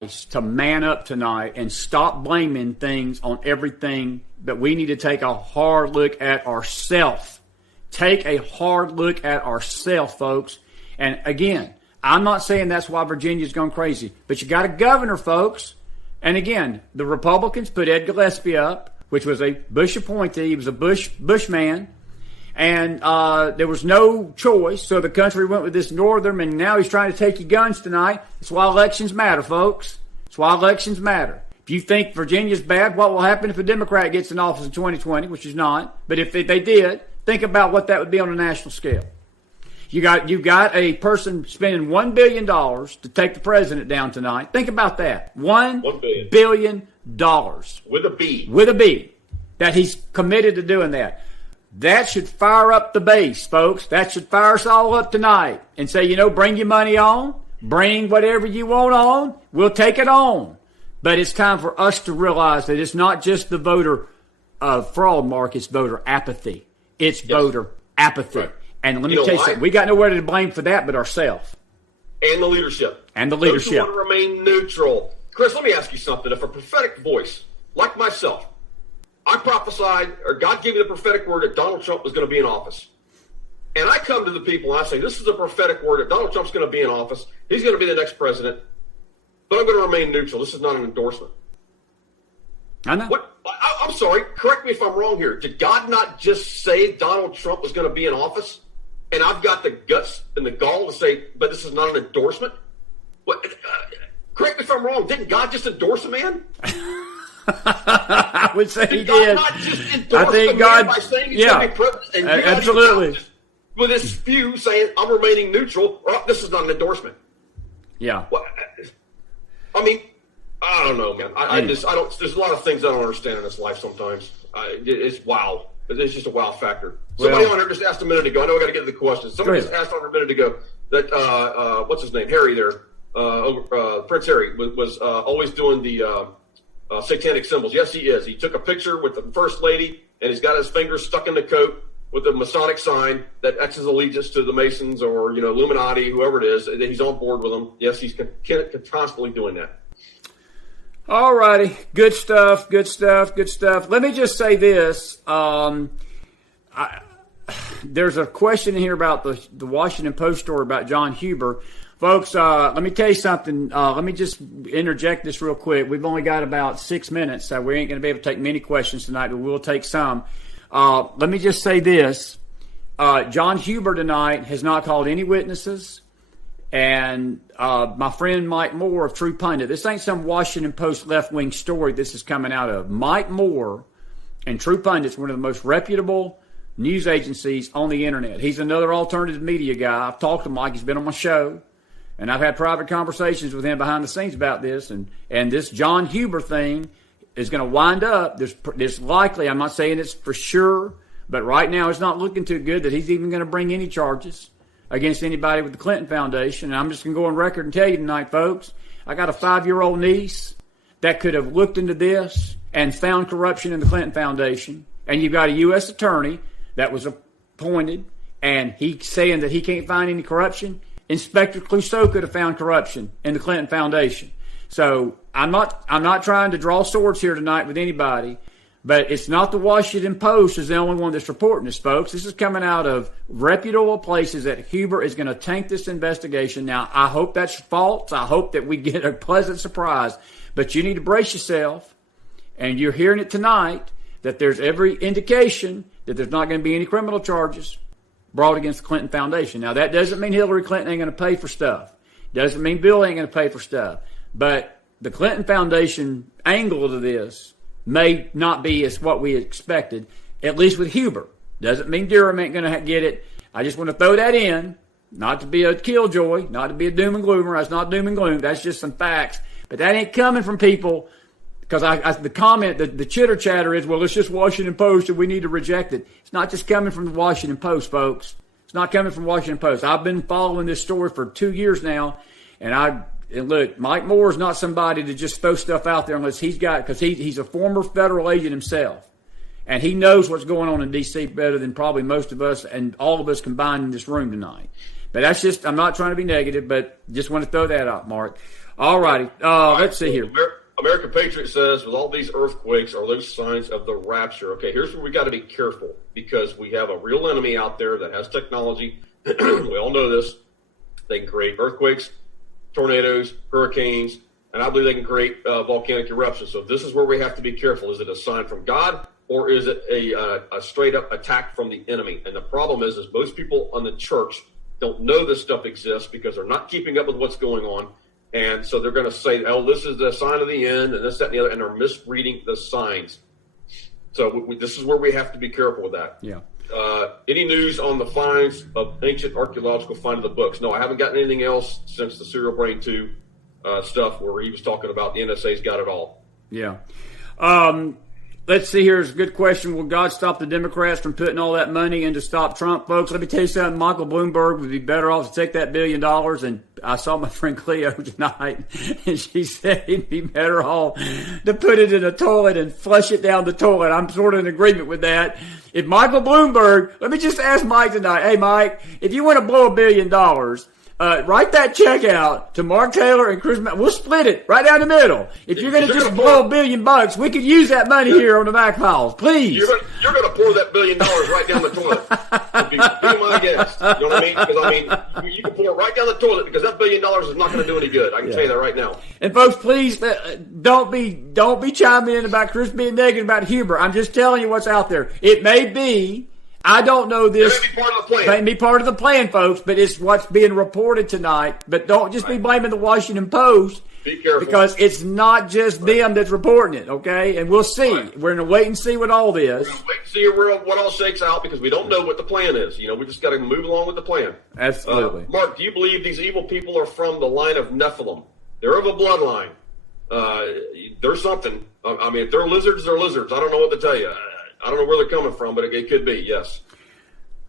to man up tonight and stop blaming things on everything, but we need to take a hard look at ourselves. Take a hard look at ourselves, folks. And again, I'm not saying that's why Virginia's gone crazy, but you got a governor, folks. And again, the Republicans put Ed Gillespie up, which was a Bush appointee. He was a Bush man. And there was no choice, so the country went with this northern, and now he's trying to take your guns tonight. That's why elections matter, folks. That's why elections matter. If you think Virginia's bad, what will happen if a Democrat gets in office in 2020, which is not, but if they did, think about what that would be on a national scale. You've got a person spending $1 billion to take the president down tonight. Think about that. $1 billion. With a B. With a B. That he's committed to doing that. That should fire up the base, folks. That should fire us all up tonight and say, bring your money on. Bring whatever you want on. We'll take it on. But it's time for us to realize that it's not just the voter fraud, Mark. It's voter apathy. It's voter apathy. Right. And let me tell you something. We got nowhere to blame for that but ourselves. And the leadership. Those who want to remain neutral. Chris, let me ask you something. If a prophetic voice, like myself, I prophesied, or God gave me the prophetic word that Donald Trump was going to be in office. And I come to the people and I say, this is a prophetic word that Donald Trump's going to be in office. He's going to be the next president. But I'm going to remain neutral. This is not an endorsement. I know. I'm sorry. Correct me if I'm wrong here. Did God not just say Donald Trump was going to be in office? And I've got the guts and the gall to say, but this is not an endorsement? Correct me if I'm wrong. Didn't God just endorse a man? I would say he did. Not just endorse I think God, by saying he's going to be president, and absolutely. With this few saying I'm remaining neutral, this is not an endorsement. Yeah. I mean, I don't know, man. I don't. There's a lot of things I don't understand in this life sometimes. It's wow. It's just a wow factor. Somebody on here just asked a minute ago. I know I got to get to the question. Somebody just asked on a minute ago that what's his name, Harry there, Prince Harry was always doing the satanic symbols. Yes, he is. He took a picture with the first lady, and he's got his fingers stuck in the coat with the Masonic sign that X's allegiance to the Masons or Illuminati, whoever it is. He's on board with them. Yes, he's constantly doing that. All righty. Good stuff. Let me just say this. There's a question here about the Washington Post story about John Huber. Folks, let me tell you something. Let me just interject this real quick. We've only got about 6 minutes, so we ain't going to be able to take many questions tonight, but we'll take some. Let me just say this. John Huber tonight has not called any witnesses. And my friend Mike Moore of True Pundit, this ain't some Washington Post left-wing story this is coming out of. Mike Moore and True Pundit's one of the most reputable news agencies on the internet. He's another alternative media guy. I've talked to Mike. He's been on my show. And I've had private conversations with him behind the scenes about this. And this John Huber thing is going to wind up. There's likely, I'm not saying it's for sure, but right now it's not looking too good that he's even going to bring any charges against anybody with the Clinton Foundation. And I'm just going to go on record and tell you tonight, folks, I got a 5-year-old niece that could have looked into this and found corruption in the Clinton Foundation. And you've got a U.S. attorney that was appointed, and he's saying that he can't find any corruption. Inspector Clouseau could have found corruption in the Clinton Foundation. So I'm not trying to draw swords here tonight with anybody, but it's not the Washington Post is the only one that's reporting this, folks. This is coming out of reputable places that Huber is going to tank this investigation. Now, I hope that's false. I hope that we get a pleasant surprise, but you need to brace yourself, and you're hearing it tonight, that there's every indication that there's not going to be any criminal charges brought against the Clinton Foundation. Now, that doesn't mean Hillary Clinton ain't going to pay for stuff. Doesn't mean Bill ain't going to pay for stuff. But the Clinton Foundation angle to this may not be as what we expected, at least with Huber. Doesn't mean Durham ain't going to get it. I just want to throw that in, not to be a killjoy, not to be a doom and gloomer. That's not doom and gloom. That's just some facts. But that ain't coming from people, because the comment, the chitter chatter is, well, it's just Washington Post and we need to reject it. It's not just coming from the Washington Post, folks. It's not coming from Washington Post. I've been following this story for 2 years now, and look, Mike Moore is not somebody to just throw stuff out there unless because he's a former federal agent himself. And he knows what's going on in D.C. better than probably most of us and all of us combined in this room tonight. But that's just, I'm not trying to be negative, but just want to throw that out, Mark. All righty. Let's see here. American Patriot says, with all these earthquakes, are those signs of the rapture? Okay, here's where we got to be careful, because we have a real enemy out there that has technology. We all know this. They can create earthquakes, tornadoes, hurricanes, and I believe they can create volcanic eruptions. So this is where we have to be careful. Is it a sign from God, or is it a straight-up attack from the enemy? And the problem is most people on the church don't know this stuff exists because they're not keeping up with what's going on. And so they're going to say, oh, this is the sign of the end, and this, that, and the other, and they're misreading the signs. So this is where we have to be careful with that. Yeah. Any news on the finds of ancient archaeological find of the books? No, I haven't gotten anything else since the Serial Brain 2 stuff where he was talking about the NSA's got it all. Yeah. Let's see here. It's a good question. Will God stop the Democrats from putting all that money in to stop Trump? Folks, let me tell you something. Michael Bloomberg would be better off to take that $1 billion. And I saw my friend Cleo tonight, and she said he'd be better off to put it in a toilet and flush it down the toilet. I'm sort of in agreement with that. If Michael Bloomberg, let me just ask Mike tonight. Hey, Mike, if you want to blow $1 billion, write that check out to Mark Taylor and Chris. We'll split it right down the middle. If you're going to just blow $1 billion, we could use that money here on the Mac Files, please. You're going to pour that $1 billion right down the toilet. Be my guest. You know what I mean? Because you can pour it right down the toilet because that $1 billion is not going to do any good. I can tell you that right now. And folks, please don't be chiming in about Chris being negative about Huber. I'm just telling you what's out there. It may be. I don't know this. It may be part of the plan. May be part of the plan, folks, but it's what's being reported tonight. But don't just be blaming the Washington Post. Be careful. Because it's not just them that's reporting it, okay? And we'll see. Right. We're going to wait and see with all this. We're going to wait and see what all shakes out because we don't know what the plan is. You know, we just got to move along with the plan. Absolutely. Mark, do you believe these evil people are from the line of Nephilim? They're of a bloodline. There's something. I mean, if they're lizards, they're lizards. I don't know what to tell you. I don't know where they're coming from, but it could be, yes.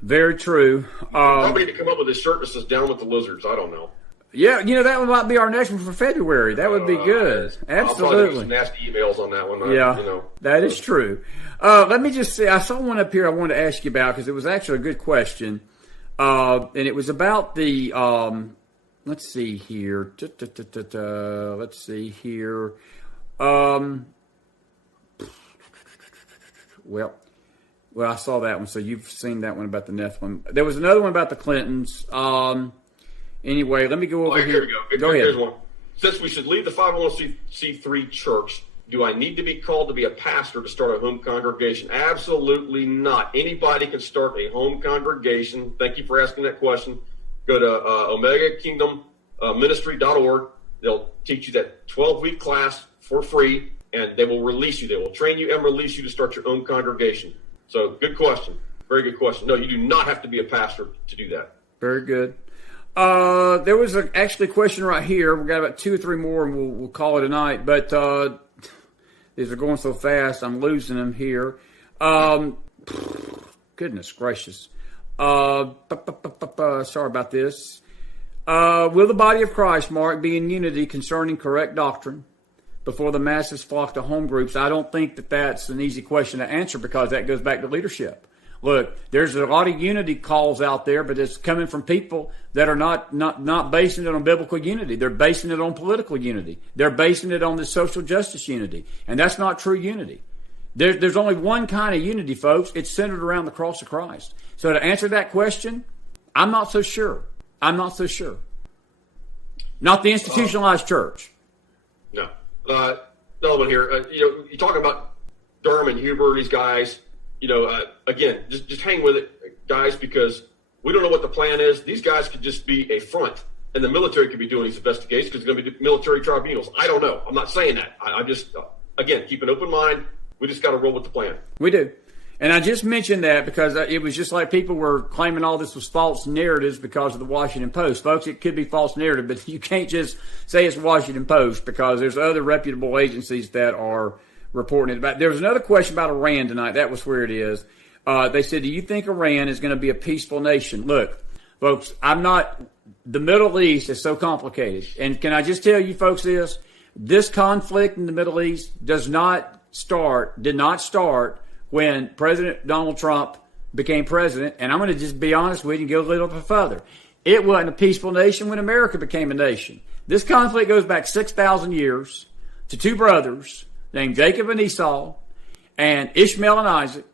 Very true. Probably need to come up with a shirt that says down with the lizards. I don't know. Yeah, that might be our next one for February. That would be good. Absolutely. I'll some nasty emails on that one. That is true. Let me just say, I saw one up here I wanted to ask you about because it was actually a good question. And it was about the, let's see here. Let's see here. Well, I saw that one, so you've seen that one about the Nephilim. There was another one about the Clintons. Anyway, let me go over here. Here we go. Go ahead. Here's one. Since we should leave the 501c3 church, do I need to be called to be a pastor to start a home congregation? Absolutely not. Anybody can start a home congregation. Thank you for asking that question. Go to OmegaKingdomMinistry.org. They'll teach you that 12-week class for free, and they will release you. They will train you and release you to start your own congregation. So, good question. Very good question. No, you do not have to be a pastor to do that. Very good. There was actually a question right here. We've got about 2 or 3 more, and we'll call it a night. But these are going so fast, I'm losing them here. Goodness gracious. Sorry about this. Will the body of Christ, Mark, be in unity concerning correct doctrine before the masses flock to home groups? I don't think that's an easy question to answer because that goes back to leadership. Look, there's a lot of unity calls out there, but it's coming from people that are not basing it on biblical unity. They're basing it on political unity. They're basing it on this social justice unity. And that's not true unity. There's only one kind of unity, folks. It's centered around the cross of Christ. So to answer that question, I'm not so sure. Not the institutionalized church. No. Another one here. You're talking about Durham and Huber, these guys. Again, just hang with it, guys, because we don't know what the plan is. These guys could just be a front, and the military could be doing these investigations because it's going to be military tribunals. I don't know. I'm not saying that. I just, again, keep an open mind. We just got to roll with the plan. We do. And I just mentioned that because it was just like people were claiming all this was false narratives because of the Washington Post. Folks, it could be false narrative, but you can't just say it's Washington Post because there's other reputable agencies that are reporting it about. There was another question about Iran tonight. That was where it is. They said, do you think Iran is going to be a peaceful nation? Look, folks, the Middle East is so complicated. And can I just tell you folks this conflict in the Middle East did not start when President Donald Trump became president. And I'm going to just be honest with you and go a little bit further. It wasn't a peaceful nation when America became a nation. This conflict goes back 6,000 years to two brothers named Jacob and Esau and Ishmael and Isaac.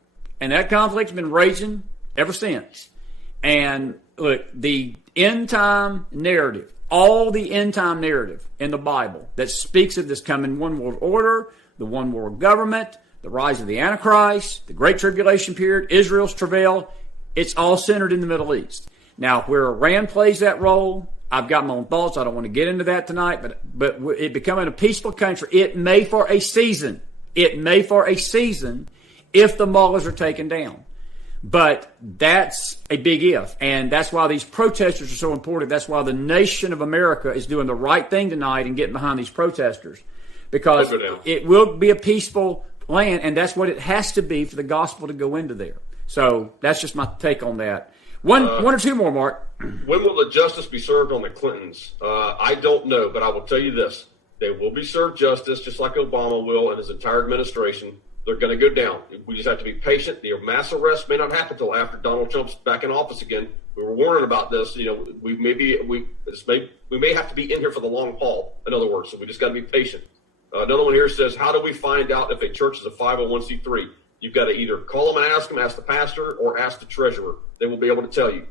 And that conflict's been raging ever since. And look, the end time narrative, all the end time narrative in the Bible that speaks of this coming one world order, the one world government, the rise of the Antichrist, the Great Tribulation period, Israel's travail, it's all centered in the Middle East. Now, where Iran plays that role, I've got my own thoughts. I don't want to get into that tonight, but it becoming a peaceful country, it may for a season. It may for a season if the mullahs are taken down. But that's a big if. And that's why these protesters are so important. That's why the nation of America is doing the right thing tonight and getting behind these protesters. Because it will be a peaceful land, and that's what it has to be for the gospel to go into there. So that's just my take on that. One or two more, Mark. When will the justice be served on the Clintons? I don't know, but I will tell you this. They will be served justice, just like Obama will and his entire administration. They're going to go down. We just have to be patient. The mass arrest may not happen until after Donald Trump's back in office again. We were warning about this. You know, we may have to be in here for the long haul, in other words. So we just got to be patient. Another one here says, how do we find out if a church is a 501c3? You've got to either call them and ask the pastor, or ask the treasurer. They will be able to tell you.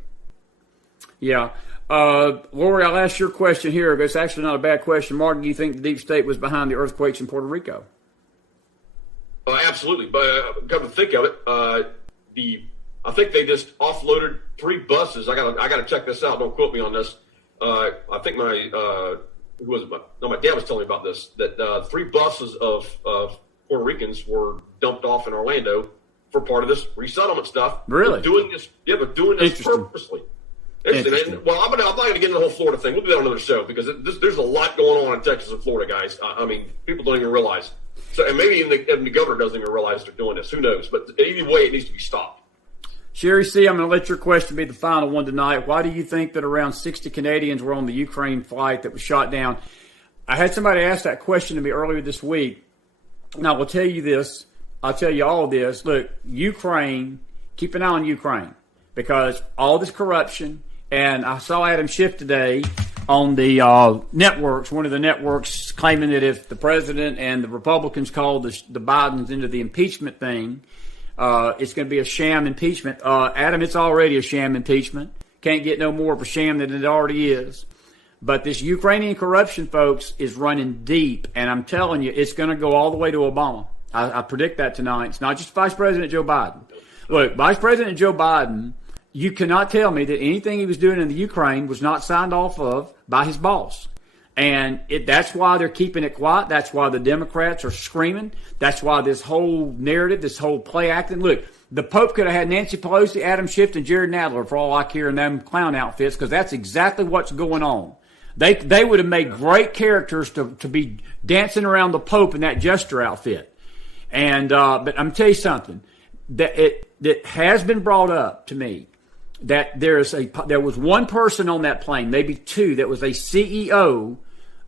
Yeah. Lori, I'll ask your question here. It's actually not a bad question. Martin, do you think the deep state was behind the earthquakes in Puerto Rico? Absolutely. But come to think of it, I think they just offloaded 3 buses. I got to check this out. Don't quote me on this. I think my dad was telling me about this, that 3 buses of Puerto Ricans were dumped off in Orlando for part of this resettlement stuff. Really? They're doing this purposely. Well, I'm not going to get into the whole Florida thing. We'll do that on another show, because there's a lot going on in Texas and Florida, guys. I mean, people don't even realize. So, and maybe even the governor doesn't even realize they're doing this. Who knows? But either way, it needs to be stopped. Sherry C., I'm going to let your question be the final one tonight. Why do you think that around 60 Canadians were on the Ukraine flight that was shot down? I had somebody ask that question to me earlier this week. And I will tell you this. I'll tell you all this. Look, Ukraine, keep an eye on Ukraine, because all this corruption, and I saw Adam Schiff today on the networks, one of the networks claiming that if the president and the Republicans call the Bidens into the impeachment thing, it's going to be a sham impeachment. Adam, it's already a sham impeachment. Can't get no more of a sham than it already is. But this Ukrainian corruption, folks, is running deep. And I'm telling you, it's going to go all the way to Obama. I predict that tonight. It's not just Vice President Joe Biden. Look, Vice President Joe Biden, you cannot tell me that anything he was doing in the Ukraine was not signed off of by his boss. And that's why they're keeping it quiet. That's why the Democrats are screaming. That's why this whole narrative, this whole play acting. Look, the Pope could have had Nancy Pelosi, Adam Schiff, and Jared Nadler for all I care in them clown outfits, because that's exactly what's going on. They would have made great characters to be dancing around the Pope in that jester outfit. And but I'm tell you something, that it has been brought up to me that there was one person on that plane, maybe two, that was a CEO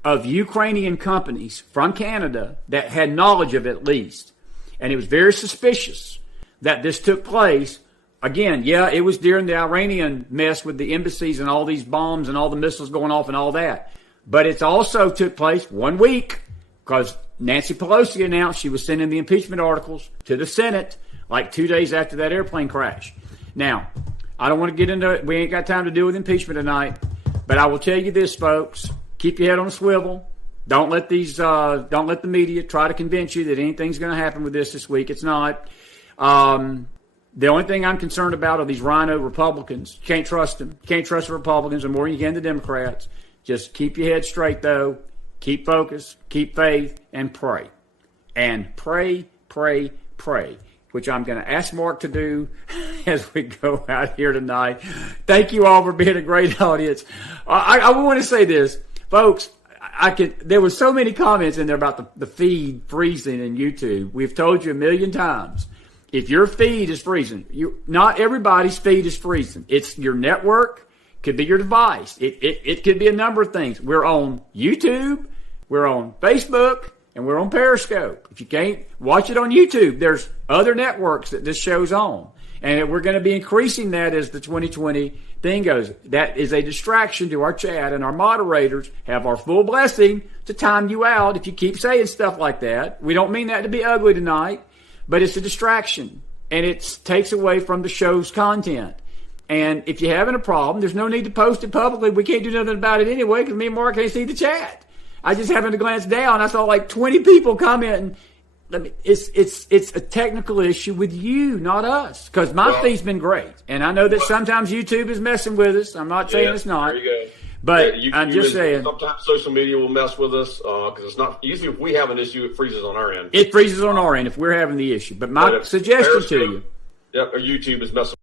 of Ukrainian companies from Canada that had knowledge of it at least. And it was very suspicious that this took place. Again, yeah, it was during the Iranian mess with the embassies and all these bombs and all the missiles going off and all that. But it also took place 1 week, because Nancy Pelosi announced she was sending the impeachment articles to the Senate like 2 days after that airplane crash. Now, I don't want to get into it. We ain't got time to deal with impeachment tonight. But I will tell you this, folks. Keep your head on a swivel. Don't let the media try to convince you that anything's going to happen with this week. It's not. The only thing I'm concerned about are these rhino Republicans. You can't trust them. You can't trust the Republicans the more you can the Democrats. Just keep your head straight, though. Keep focus, keep faith, and pray. And pray, pray, pray, which I'm going to ask Mark to do as we go out here tonight. Thank you all for being a great audience. I want to say this, folks. There were so many comments in there about the feed freezing in YouTube. We've told you a million times. If your feed is freezing, not everybody's feed is freezing. It's your network, could be your device. It could be a number of things. We're on YouTube, we're on Facebook, and we're on Periscope. If you can't watch it on YouTube, there's other networks that this show's on. And we're going to be increasing that as the 2020 thing goes. That is a distraction to our chat, and our moderators have our full blessing to time you out if you keep saying stuff like that. We don't mean that to be ugly tonight, but it's a distraction, and it takes away from the show's content. And if you're having a problem, there's no need to post it publicly. We can't do nothing about it anyway because me and Mark can't see the chat. I just happened to glance down. I saw like 20 people commenting. It's a technical issue with you, not us, because my feed's been great. And I know that sometimes YouTube is messing with us. I'm not saying it's not. There you go. But I'm just saying. Sometimes social media will mess with us because it's not. Usually, if we have an issue, it freezes on our end. It freezes on our end if we're having the issue. But my suggestion to you. Yep, or YouTube is messing